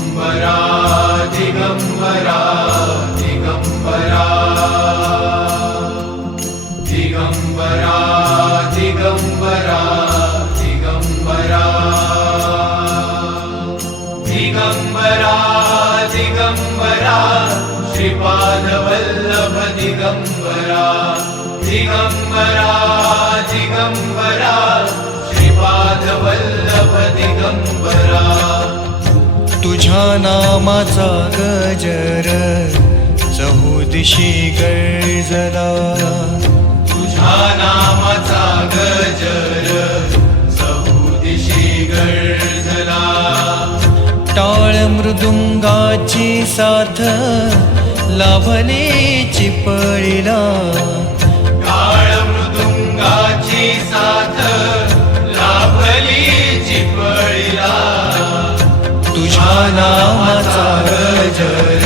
दिगम्बरा जिगम्बरा जिगम्बरा जिगम्बरा जिगम्बरा जिगम्बरा जिगम्बरा जिगम्बरा श्रीपादवल्लभदिगम्बरा जिगम्बरा जिगम्बरा श्रीपादवल्लभदिगम्बरा तुझ्या नामाचा गजर. चहुदिशी गळजला तुझ्या नामाचा गजर. टाळ मृदुंगाची साथ लाभली चिपळीला नामाचा गजर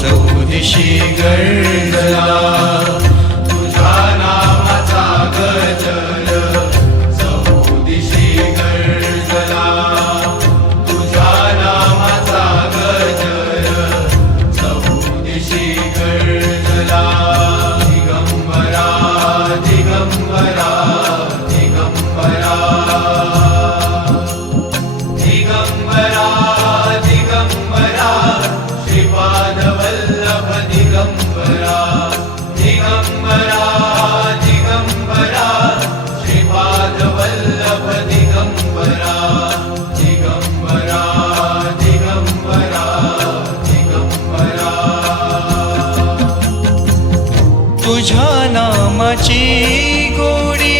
चौदिशी गळला तुझा नामाचा गजर चौदिशी गळला तुझा नामाचा गजर चौदिशी गळला दिगंबरा दिगंबरा दिगंबरा. दिगंबरा. नाम नामाची गोडी